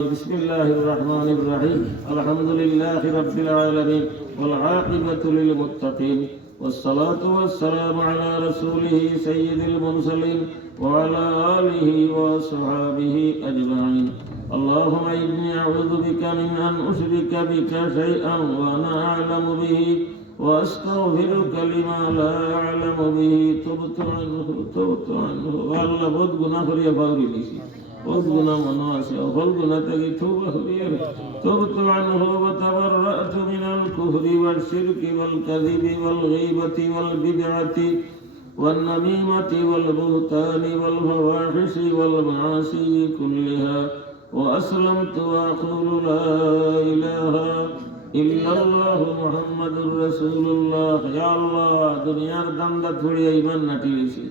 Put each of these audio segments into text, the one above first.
بسم الله الرحمن الرحيم الحمد لله رب العالمين والعاقبة للمتقين والصلاة والسلام على رسوله سيد المرسلين وعلى آله وصحابه أجمعين اللهم إني أعوذ بك من أن أشرك بك شيئا وأنا أعلم به وأستغفرك لما لا أعلم به تبت عنه والله بود গুনাহ করিয়া পাউরি দিছি বহুত গুনাহ মনে আছে অকল গুনাহ থেকে তওবা করিয়া تبت عنه وتبرأت من الكفر والشرك والكذب والغيبة والبدعة والنميمة والبهتان والفواحش والمعاصي كلها وأسلمت وأقول لا إله إلا الله محمد رسول الله يا الله দুনিয়ার দান্দা ছড়িয়ে ঈমান নাটি গেছে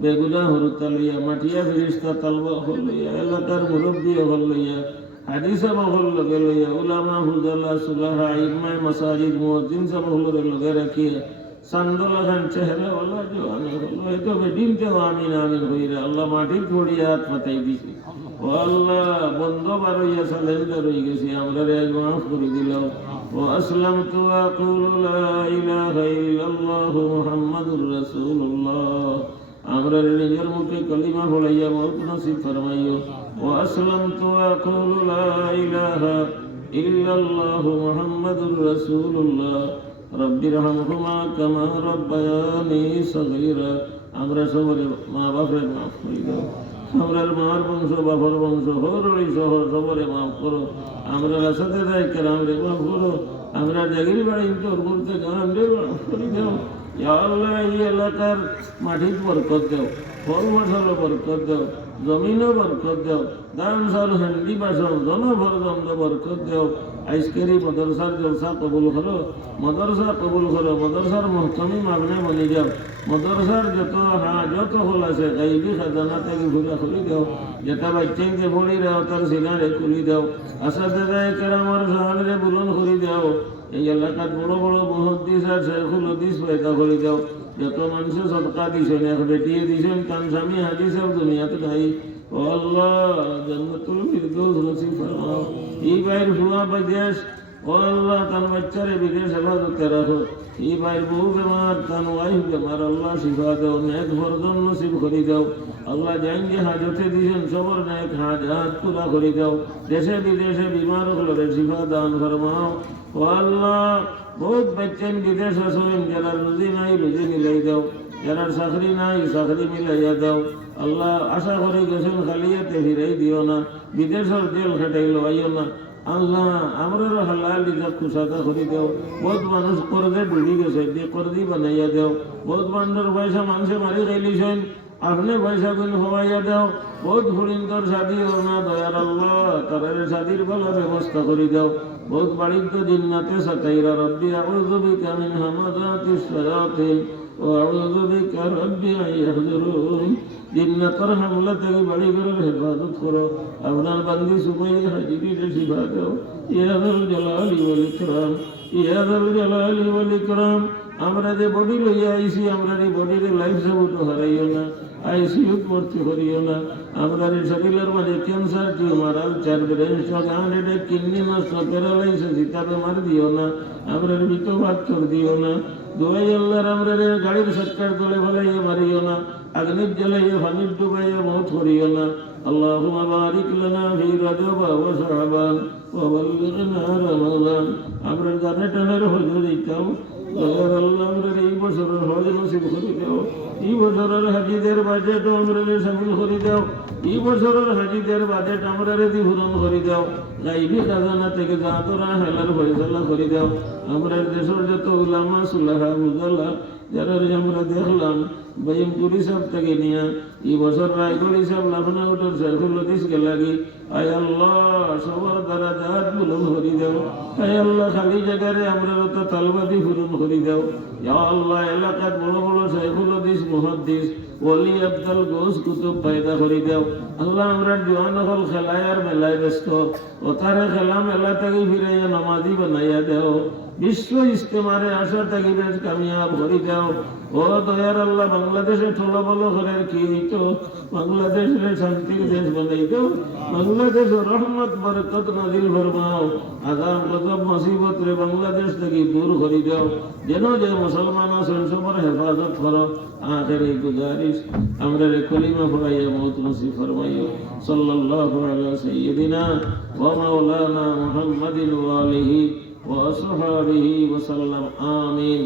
বেগুনা হরতালিয়া মাটিয়া ফেরেশতা তালবা হলইয়া এলাকার মুরব্বি হলইয়া হাদিসা হল লগে লইয়া উলামা হুদাল্লাহ সুলাহা ইমাম মাসাজিদ মুয়াজ্জিন সব হল লগে রাখিয়া সান্দলা খান চেহারা ওলা জওয়ান হলো এতো বেদিনতে আমিন আমিন হইরা আল্লাহ মাটি ছড়িয়ে হাত পাতাই দিছে ও আল্লাহ বন্ধ বারইয়া সালেন্ডার হয়ে গেছে আমরা রে মাফ করে দিল ও আসলামতু ওয়া আকুলু লা ইলাহা ইল্লাল্লাহ মুহাম্মাদুর রাসূলুল্লাহ আমরা নিজের মুখে কালিমা পড়াইয়া মওত নসিব ফরমাইও ও আসলামতু ওয়া আকুলু লা ইলাহা ইল্লাল্লাহ মুহাম্মাদুর রাসূলুল্লাহ রব্বিরহামহুমা কামা রাব্বায়ানি সগীরা আমরা সবরে মা বাপের মাফ করে দাও আমরার মার বংশ বাপর বংশ হরড়ি সহ সবরে মাফ করো আমরা রাসাতে যাই কেরাম রে মাফ করো আমরা জাগির বাড়ি তোর বলতে গান রে মাফ করে দাও ইয়া আল্লাহ এই এলাকার মাটির বরকত দাও ফল মশালো বরকত দাও জমিনও বরকত দাও দান সাল হেন্দি বাসন জনভর দন্দ বরকত দাও আইসকেরি মদরসার জলসা কবুল করো মদরসা কবুল করো মদরসার মুহতামি মাগনে বনি যাও মদরসার যত হল আছে গাইবি খাজানা থেকে ঘুরে খুলি দাও যেটা বাচ্চাকে ভরি দাও তার সিনারে খুলি দাও আসাদে দেয় কেরামর সাহারে বুলন করি দাও এই এলাকার বড় বড় মুহাদ্দিস আর শেখুল হাদিস পয়দা করে দাও যত মানুষে সদকা দিছেন এক বেটিয়ে দিছেন কান স্বামী হাদিস সব দুনিয়াতে নাই ও আল্লাহ জান্নাতুল ফিরদৌস নসিব ফরমাও এই বাইর হুয়া বিদেশ ও আল্লাহ তার বাচ্চারে বিদেশ হেফাজতে রাখো এই বাইর বহু বেমার তার ওয়াইফ বেমার আল্লাহ শিফা দাও নেক বরদন নসিব করে দাও আল্লাহ যাইঙ্গে হাজতে দিছেন সবর নেক হাজাত পুরা করে দাও দেশে বিদেশে বিমার হলে শিফা দান ফরমাও ও আল্লাহ বহুত বাচ্চান বিদেশ আসেন যারা রুজি নাই রুজি মিলাই দাও যারা চাকরি নাই চাকরি মিলাইয়া দাও আল্লাহ আশা করে গেছেন খালিয়াতে ফিরাই দিও না বিদেশের জেল খাটাইলো আইও না আল্লাহ আমরা হালাল রিজক কুসাদা করে দেও বহুত মানুষ করদে ডুবি গেছে দিয়ে করদি বানাইয়া দেও বহুত মানুষের পয়সা মানুষে মারি খাইলিছেন আপনি পয়সা গুলো হওয়াইয়া দাও বহুত ভুলিন্দর শাদি হো না দয়ার আল্লাহ তাদের শাদির ভালো ব্যবস্থা করে দাও বহুত বাড়ির তো জিন্নাতে সাতাইরা রব্বি আউযু বিকা মিন হামাযাতিস শায়াতিন ওয়া আউযু বিকা রব্বি আন ইয়াহযুরুন জিন্নাতের হামলা থেকে বাড়ি ঘরের হেফাজত করো আপনার বান্দি সুমাইয়া হাজিরির শিফা দাও ইয়া যাল জালালি ওয়াল ইকরাম ইয়া যাল জালালি ওয়াল ইকরাম আমরা যে বডি লইয়া আইছি আমরা এই বডির লাইফ সাপোর্ট হারাইও না আইসিইউত ভর্তি করিও না আমরা এই শরীরের মাঝে cancer tumour ulcer brain stroke heart kidney নষ্ট প্যারালাইসিস ইত্যাদি বেমার দিও না আমরা মৃতবাচ্চর দিও না দোয়াই আল্লাহর আমরা গাড়ির সৎকার তোলে ফেলাইয়া মারিও না আগ্নির জ্বালাইয়া ফানির ডুবাইয়া মৌত করিও না আল্লাহুম্মা বারিক লানা ফি রজব ওয়া শাবান ওয়া বাল্লিগনা রমাদান আমরা জান্নাতের হুজুর ইতাও আমরা এই বছরের হজ নসিব করে দাও এই বছরের হাজিদের বাজেট আমরা সামিল করে দাও এই বছরের হাজিদের বাজেট আমরা রেডি পূরণ করে দাও গাইবি খাজানা থেকে যা তোরা হেলার ফয়সালা করে দাও আমরা দেশের যত উলামা সুলাহা মুজাল্লা যারা আমরা দেখলাম বাইমপুরি সাহেব থেকে নিয়ে এই বছর রায়গড়ি সাহেব লাফনা উঠার শেখুল হাদিস কে লাগি আয় আল্লাহ সবার দ্বারা জাহাজ পূরণ করে দাও আয় আল্লাহ খালি জায়গায় আমরা তো তালবাদি পূরণ করে দাও ইয়া আল্লাহ এলাকার বড় বড় শেখুল হাদিস মুহাদ্দিস ওলি আব্দুল গোস কুতুব পয়দা করে দাও আল্লাহ আমরা জওয়ান হল খেলায় আর মেলায় ব্যস্ত ও তারা খেলা মেলা থেকে ফিরাইয়া নামাজি বানাইয়া দাও বিশ্ব ইস্তেমারে আসা থেকে বেশ কামিয়াব করে দাও ও দয়ার আল্লাহ বাংলাদেশে ঠোলা বলো ঘরের কি হইতো বাংলাদেশের শান্তির দেশ বানাই দাও বাংলা বাংলাদেশ রহমত বরকত নাজিল ফরমাও আযাব গজব মুসিবত রে বাংলাদেশ থেকে দূর করে দাও যেন যে মুসলমান আছেন সবার হেফাজত করো আখিরি গুজারিশ আমরা রে কলিমা পড়াইয়া মওত নসিব ফরমাইও সাল্লাল্লাহু আলা সাইয়্যিদিনা ওয়া মাওলানা মুহাম্মাদিন ওয়া আলিহি ওয়া আসহাবিহি ওয়া সাল্লাম আমিন।